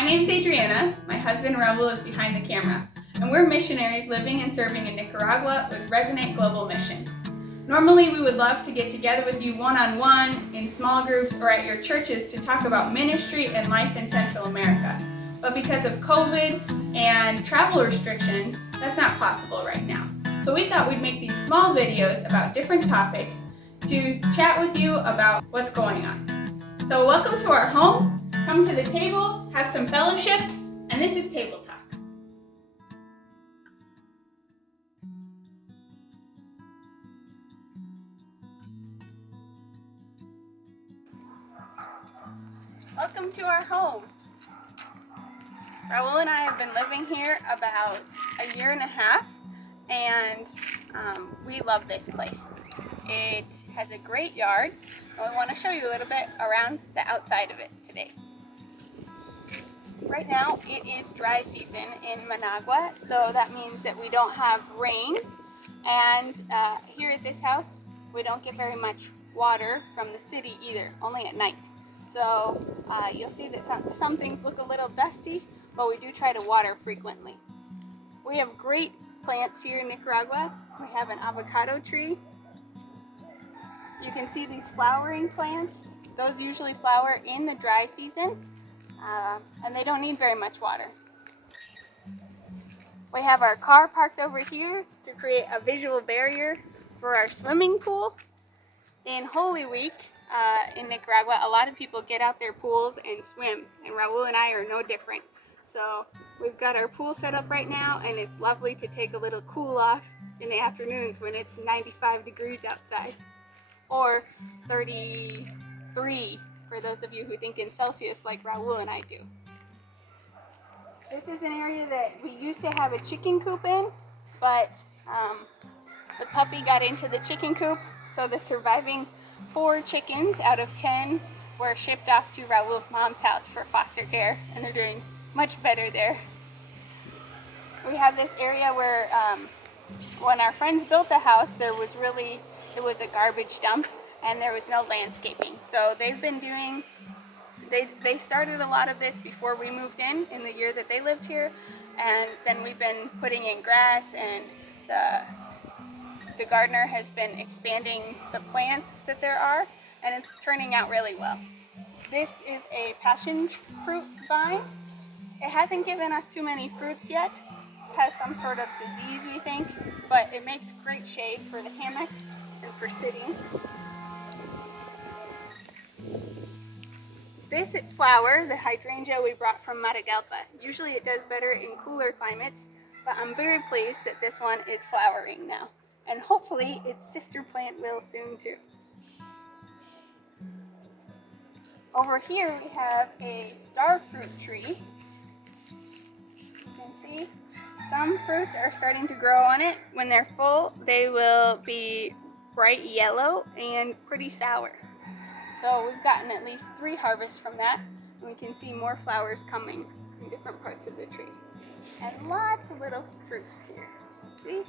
My name's Adriana. My husband Raul is behind the camera, and we're missionaries living and serving in Nicaragua with Resonate Global Mission. Normally, we would love to get together with you one-on-one, in small groups, or at your churches to talk about ministry and life in Central America. But because of COVID and travel restrictions, that's not possible right now. So we thought we'd make these small videos about different topics to chat with you about what's going on. So welcome to our home. Come to the table, have some fellowship, and this is Table Talk. Welcome to our home. Raul and I have been living here about a year and a half, and we love this place. It has a great yard, and we want to show you a little bit around the outside of it today. Right now it is dry season in Managua, so that means that we don't have rain, and here at this house we don't get very much water from the city either, only at night. So you'll see that some things look a little dusty, but we do try to water frequently. We have great plants here in Nicaragua. We have an avocado tree. You can see these flowering plants. Those usually flower in the dry season, and they don't need very much water. We have our car parked over here to create a visual barrier for our swimming pool. In Holy Week in Nicaragua, a lot of people get out their pools and swim, and Raul and I are no different. So we've got our pool set up right now, and it's lovely to take a little cool off in the afternoons when it's 95 degrees outside, or 33 for those of you who think in Celsius like Raul and I do. This is an area that we used to have a chicken coop in, but the puppy got into the chicken coop, so the surviving 4 chickens out of 10 were shipped off to Raul's mom's house for foster care, and they're doing much better there. We have this area where when our friends built the house, it was a garbage dump, and there was no landscaping. So they've been doing, they started a lot of this before we moved in the year that they lived here, and then we've been putting in grass, and the gardener has been expanding the plants that there are, and it's turning out really well. This is a passion fruit vine. It hasn't given us too many fruits yet. It has some sort of disease, we think, but it makes great shade for the hammocks and for sitting. This flower, the hydrangea, we brought from Matagalpa. Usually it does better in cooler climates, but I'm very pleased that this one is flowering now. And hopefully its sister plant will soon too. Over here we have a star fruit tree. You can see some fruits are starting to grow on it. When they're full, they will be bright yellow and pretty sour. So we've gotten at least 3 harvests from that, and we can see more flowers coming in different parts of the tree. And lots of little fruits here. See?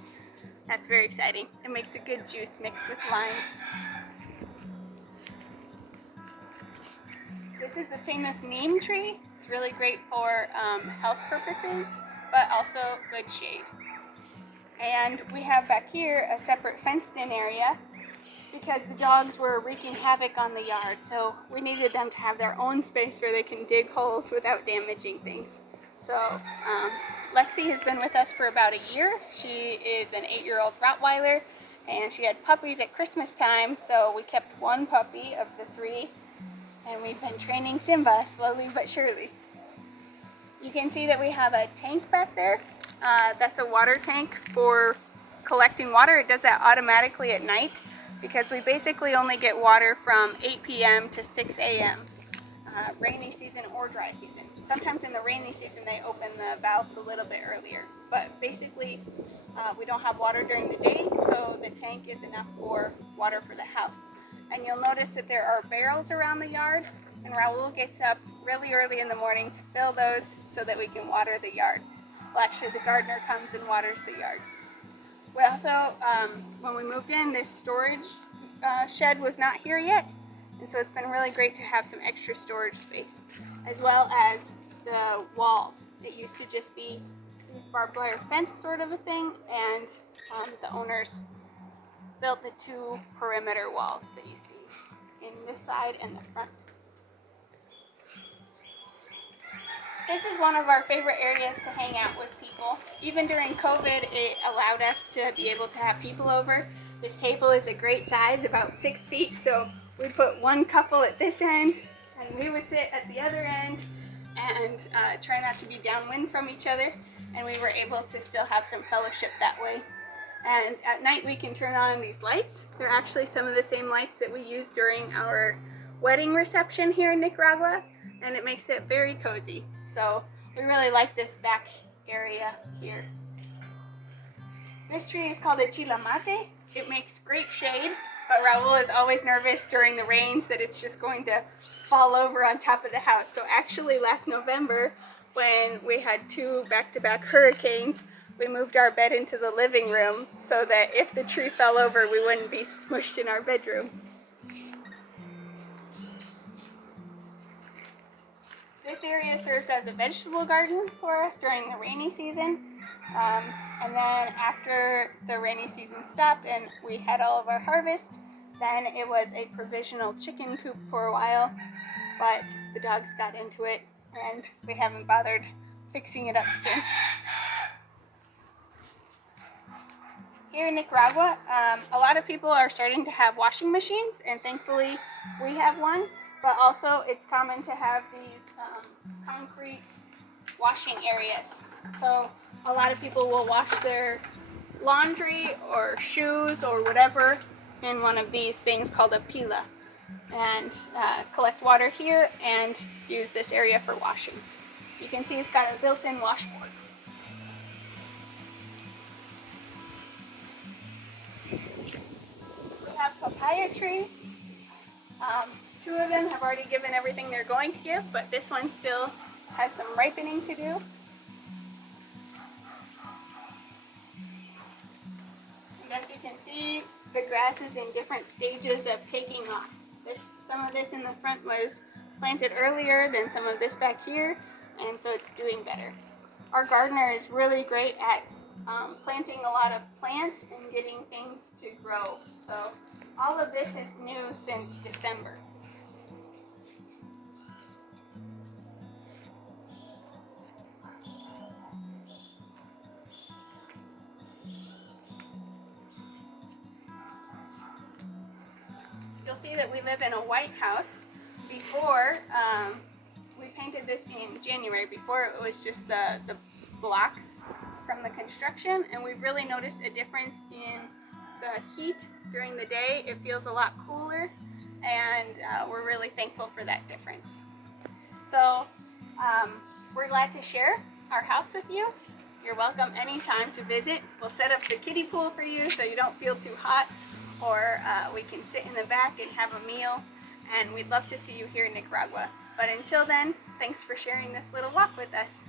That's very exciting. It makes a good juice mixed with limes. This is the famous neem tree. It's really great for health purposes, but also good shade. And we have back here a separate fenced-in area because the dogs were wreaking havoc on the yard, so we needed them to have their own space where they can dig holes without damaging things. So Lexi has been with us for about a year. She is an 8-year-old Rottweiler, and she had puppies at Christmas time, so we kept 1 puppy of the 3, and we've been training Simba slowly but surely. You can see that we have a tank back there. That's a water tank for collecting water. It does that automatically at night because we basically only get water from 8 p.m. to 6 a.m. Rainy season or dry season. Sometimes in the rainy season they open the valves a little bit earlier, but basically we don't have water during the day, so the tank is enough for water for the house. And you'll notice that there are barrels around the yard, and Raul gets up really early in the morning to fill those so that we can water the yard. Well, actually the gardener comes and waters the yard. We also, when we moved in, this storage shed was not here yet, and so it's been really great to have some extra storage space, as well as the walls. It used to just be this barbed wire fence sort of a thing, and the owners built the two perimeter walls that you see in this side and the front. This is one of our favorite areas to hang out with people. Even during COVID, it allowed us to be able to have people over. This table is a great size, about 6 feet, so we put one couple at this end, and we would sit at the other end and try not to be downwind from each other, and we were able to still have some fellowship that way. And at night we can turn on these lights. They're actually some of the same lights that we used during our wedding reception here in Nicaragua, and it makes it very cozy. So we really like this back area here. This tree is called a chilamate. It makes great shade, but Raul is always nervous during the rains that it's just going to fall over on top of the house. So actually last November, when we had 2 back-to-back hurricanes, we moved our bed into the living room so that if the tree fell over, we wouldn't be smushed in our bedroom. This area serves as a vegetable garden for us during the rainy season. And then after the rainy season stopped and we had all of our harvest, then it was a provisional chicken coop for a while, but the dogs got into it and we haven't bothered fixing it up since. Here in Nicaragua, a lot of people are starting to have washing machines, and thankfully we have one, but also it's common to have these concrete washing areas. So a lot of people will wash their laundry or shoes or whatever in one of these things called a pila, and collect water here and use this area for washing. You can see it's got a built-in washboard. We have papaya trees. 2 of them have already given everything they're going to give, but this one still has some ripening to do. And as you can see, the grass is in different stages of taking off. Some of this in the front was planted earlier than some of this back here, and so it's doing better. Our gardener is really great at planting a lot of plants and getting things to grow. So all of this is new since December. You'll see that we live in a white house. Before, we painted this in January. Before it was just the blocks from the construction, and we've really noticed a difference in the heat during the day. It feels a lot cooler, and we're really thankful for that difference. So we're glad to share our house with you. You're welcome anytime to visit. We'll set up the kiddie pool for you so you don't feel too hot, or we can sit in the back and have a meal, and we'd love to see you here in Nicaragua. But until then, thanks for sharing this little walk with us.